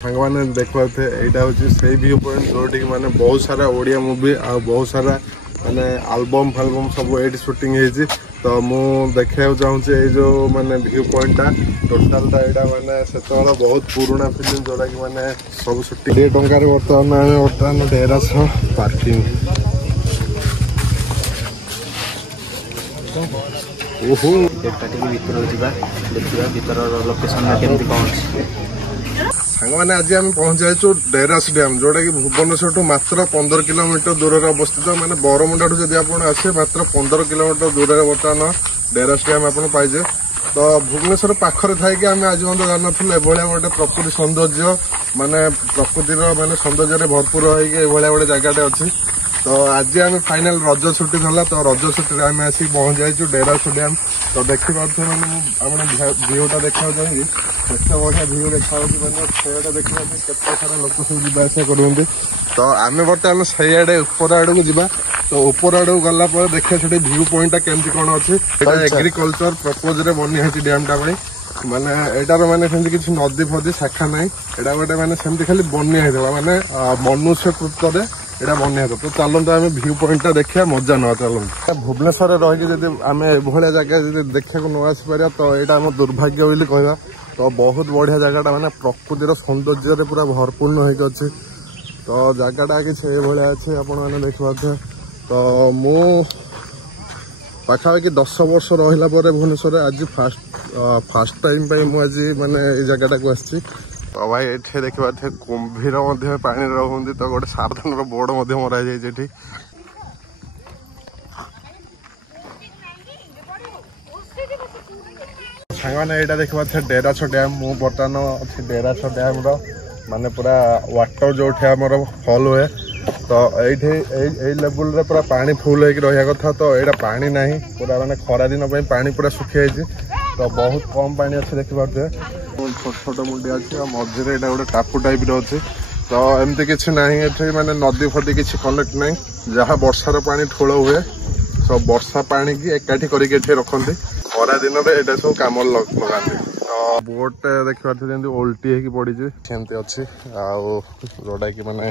सांग मैंने देखा यहाँ हूँ से व्यू पॉइंट जोटि मैंने बहुत सारा ओडिया मूवी आ बहुत सारा माने आल्बम फाल्बम सब ये शूटिंग होती तो मु देखा चाहूँगी ये जो मैंने व्यू पॉइंट टोटालटा यहाँ मैंने से बहुत पुराना फिल्म जोटा कि मैंने सब शूटिंग 2 टंकार बर्तमान डेरास पार्किंग ओहो देखा लोकेशन सांग मैंने आज आम पहुंच जाइए डेरास डैम जोटा कि भुवनेश्वर मात्र 15 किलोमीटर दूर अवस्थित मैंने बरमुंडा जब आप आसे मात्र 15 किलोमीटर दूर बर्तमान डेरास डैम आप पाइजे तो भुवनेश्वर पाखरे थी आम आज जान गोटे प्रकृति सौंदर्य माने प्रकृतिर माने सौंदर्य भरपूर होगा गोटे जगह अच्छी तो आज आम फाइनाल रज छुट्टी था तो रज छुट्टी आम आसिक पहुंच जाइए डेरास डैम तो देखिपे मैंने भ्यूटा देखा चाहिए केते बढ़िया भ्यू देखा मैंने देखा केते सारा लोक सब जावासा करते तो आम बर्तमान से आड़े ऊपर आड़ को जा तो ऊपर आड़ को गला देखिए से भ्यू पॉइंट केमती कौन अच्छी एग्रीकल्चर प्रपोज रे बनी डैमटा माने एटार माने सेमती किसी नदी फदी शाखा ना एटा गोटे माने सेमती खाली बनिया होता माने मनुष्य कृत एटा बनिया तो चलते आम भ्यू पॉइंट देखा मजा ना चलते भुवनेश्वर रही आम एभलिया जगह देखा न आसपार तो यहाँ आम दुर्भाग्य बोली कहवा तो बहुत बढ़िया जगहटा माने प्रकृतिर सौंदर्य पूरा भरपूर्ण होगी अच्छी तो जगहटा किसी ये अच्छे आपण मैंने देखिए तो मु पाखापाखि 10 वर्ष रहा भुवनेश्वर आज फास्ट टाइम मुझे माने जगहटा को आसी तो भाई ये देखा कुंभीर पानी रुहति तो गोटे सावधान बोर्ड मरा जाइए सांग यहाँ देखा डेरास डैम मु बर्तमान अच्छी डेरास डैम माने पूरा वाटर जो आमर फल हुए तो ये लेवल रे पूरा पानी फुल हो रहा कथा तो यहाँ पानी ना पूरा माने खरा दिन पानी पूरा सुखी जाइए तो बहुत कम पानी अच्छे देखिए छोट छोट मुंडिया अच्छी मझे यहाँ गोटे टापू टाइप अच्छी तो एमती किसी ना ये माने नदी फदी किसी कनेक्ट ना जहाँ वर्षार पानी ठोल हुए सब वर्षा पानी की एकाठी करके रखती खरा दिन में यहाँ सब कम लगाती तो बोट देखा जमी ओल्टी पड़ी सेमती अच्छी जोटा कि माने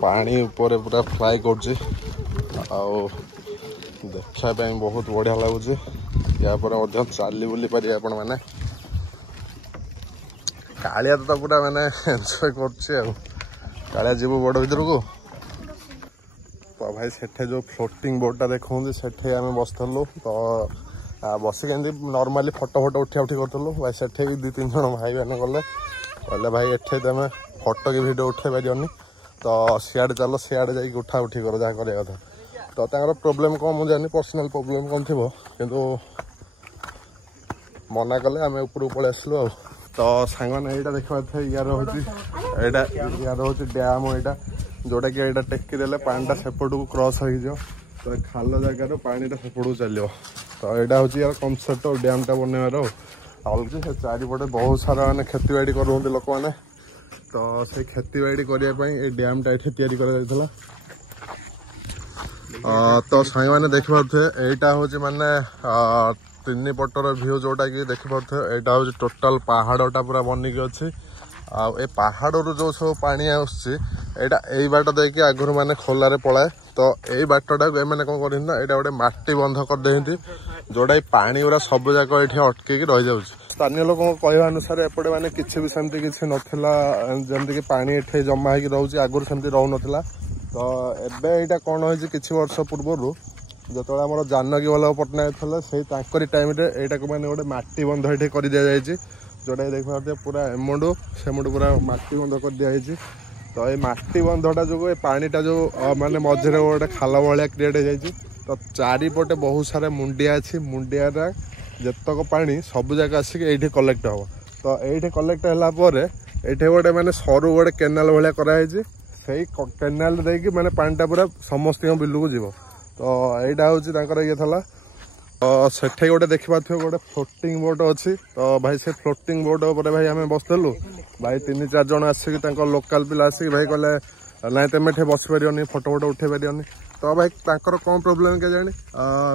पानी ऊपर पूरा फ्लाई कर देखा बहुत बढ़िया लगुच या चली बुली पारे आपण मैंने कालिया तो पूरा माने एंजॉय कर जीव बड़ भर को तो भाई सेठे जो फ्लोटिंग बोटा देखते सेठे आम बसलु तो बसिक नॉर्मली फोटो फोटो उठा उठी करूँ भाई सेठे भी 2-3 जन भाई मैंने गले कहले भाई एठे तुम फोटो की वीडियो उठे पारि तो सियाड़े चल सियाड़े जा उठा उठी कर जहाँ करा कथा तो तार प्रोब्लेम कौन मुझे जानी पर्सनाल प्रोब्लेम कौन थी किंतु मना कले आम ऊपर पलि आसलु तो सांगने यहाँ देखा यार हूँ डैम यहाँ जोटा कि यहाँ टेकिदेले पानीटा सेपट को क्रॉस हो तो खाल जगार पानीटा सेपट को चलो तो यहाँ हूँ यार कनसेप्ट डैमटा बनवार अलग से चारिपटे बहुत सारा मैंने खेती बाड़ी करते लोक मैंने तो से खेती बाड़ी करने डैमटा ये तैयारी तो सांग मैंने देखिपे यहाँ हूँ माने 3 पटर भ्यू जोटा कि देखिपे यहाँ हूँ टोटाल पहाड़टा पूरा बनिकी अच्छी ए पहाड़ जो सब पानी आसटा बाट देके आगुरी मैंने खोलार पलाए तो यही बाटटा मैंने कौन कर यहाँ गोटे माटी बंध करदे जोटा पानी गुरा सब जाक ये अटक रही जाऊँ स्थानीय लोक कहवा अनुसार एपटे मैंने किसी भी सेमती किसी नाला जमीक पानी ये जमा हो रोचे आगुरी सेमती रोन नाला तो एबे यहाँ कौन हो किसी वर्ष पूर्व जो आम जानकी वल्लभ पट्टनायक थे से टाइम यहाँ मैंने गोटे माटी बंध ये कर दि जाए जोटा देखा पूरा एमुंडू सेमुंडू पूरा माटी बंध कर दिखाई तो ये माटी बंधटा जो पानीटा जो माने मझे गोटे खाल भाया क्रिएट हो जाए तो चारिपटे बहुत सारा मुंडिया अच्छी मुंडिया जितक पानी सब जगह आसिक ये कलेक्ट हम तो ये कलेक्ट है ये गोटे मैंने सरू गोटे केनाल भाया कराई से केनाल देकी मैंने पानीटा पूरा समस्त बिलू को जीव तो यहाँ हूँ ये था तो सेठे गोटे देखिपे गोटे फ्लोटिंग बोट अच्छी तो भाई से फ्लोटिंग बोट पर भाई आम बसलु भाई 3-4 जन आसिक लोकाल पिला आसिक भाई कहले ना तुम ये बस पार फोटो फोटो उठे पार तो भाई तांकर कौन प्रोब्लेम के जानी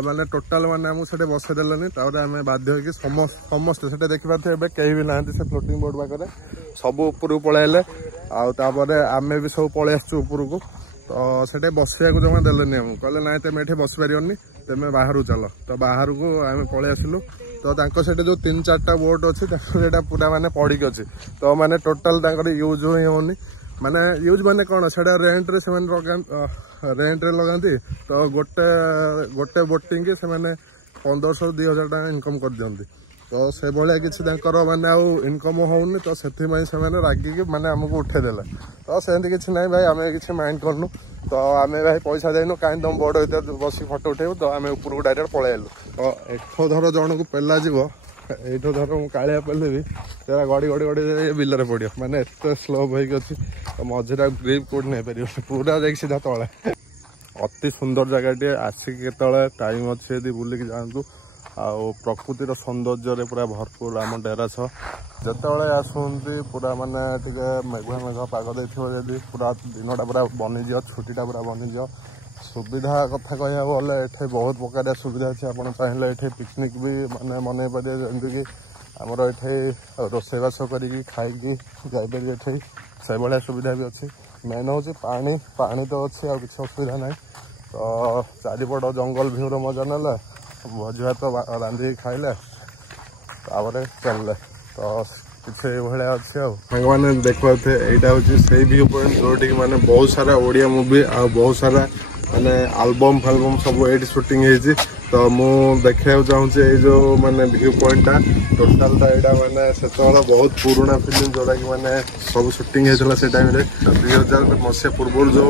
माने टोटाल माने आमको से बसई देलेनी आम बाध्य समस्त देखिपे कहीं भी ना से फ्लोटिंग बोट पाखे सब उपरକୁ पळेले आउे आम भी सब पलि आसु उपरକୁ तो सेठे बसवा जमा देलेनी आमको कहले ना तुम ये बस पारनी तुम बाहर चल तो बाहर को आम पलि आसिलु तो सेठे जो 3-4टा बोट अच्छी पूरा माने पड़िक अच्छी तो माने टोटाल यूज ही होनी माने यूज माने कौन से रेंट रे लगाती तो गोटे गोटे बोटिंग से माने 1500-2000 टका इनकम कर दियंती तो से भाया किसी माने आउ इनकम होनी तो से रागिकी माने आमको उठेदेले तो सेमती किसी ना भाई आम किसी माइंड करनु तो आम भाई पैसा देनु कहीं तुम बोट भर बस फटो उठेबू तो आम ऊपर को डायरेक्ट पलैलु तो एठो धर जन को पेला जीव एठो धर कालिया पेलेबी तेरा गड़ी गड़ी गड़ी बिलरे पड़ो माने एत स्लोप होगी अच्छी तो मझीरा ग्रिप कोड नहीं पार पूरा जा सीधा तले अति सुंदर जगह आसिक टाइम अच्छे यदि बुलिक जातु प्रकृतिर सौंदर्य पूरा भरपूर आम डेरास जिते आसुँच पूरा माने मेघुआ मेघ पाग दे पूरा दिनटा पूरा बनीज छुट्टीटा पूरा बनीज सुविधा कथा कह गले ये बहुत प्रकार सुविधा अच्छे आप चाहिए ये पिकनिक भी माने मन पारे जमीक आमर ये रोषेबास करी खाई जापर ये से भाया सुविधा भी अच्छी मेन हूँ पानी पानी तो अच्छी आ किसी असुविधा ना तो चारिपट जंगल भ्यूर मजा ना भोज भात रांधि खाइले चलले तो किसी भाया अच्छे मैंने देखा यहाँ हूँ से व्यू पॉइंट जोटि माने बहुत सारा ओडिया मूवी आ बहुत सारा माने आल्बम फाल्बम सब ये शूटिंग होती तो मु देखा चाहूँगी ये जो माने व्यू पॉइंट टोटाल यहाँ माने से बहुत पुराना फिल्म जोटा कि माने सब शूटिंग होता से टाइम 2000 मसीहा पूर्व जो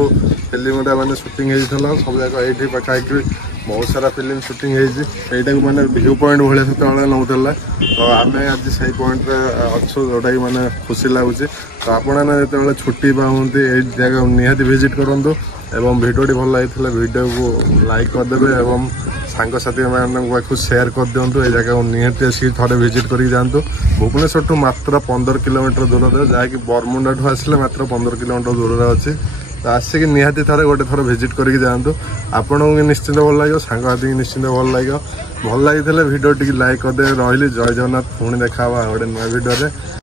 फिल्म माने शूटिंग होता सब जाक ये पाखापाखि बहुत सारा फिल्म शूटिंग होता माने व्यू पॉइंट भाया से नौला तो आम आज से पॉइंट अच्छु जोटा कि माने खुशी लगुच तो आपने जो छुट्टी पाते ये जगह निहाती विजिट करूँ एवं भिडियोटी भल लगी भिडियो को लाइक करदे एवं सांगसाथी पाख सेयार कर दिंतु ये जगह निहाती आसिक थे विजिट कर जातु भुवनेश्वर ठू मात्र 15 किलोमीटर दूर जहाँकि बरमुंडा ठू आसले मात्र 15 किलोमीटर दूर अच्छी तो आसिक निहाती थे गोटे थर विजिट करके जातु आपन निश्चिंत भल लगे सांगसाथी निश्चिंत भल लगे भल लगी भिडियो टी लाइक करदे रही जय जगन्नाथ पुणी देखा गोटे नया भिडियो।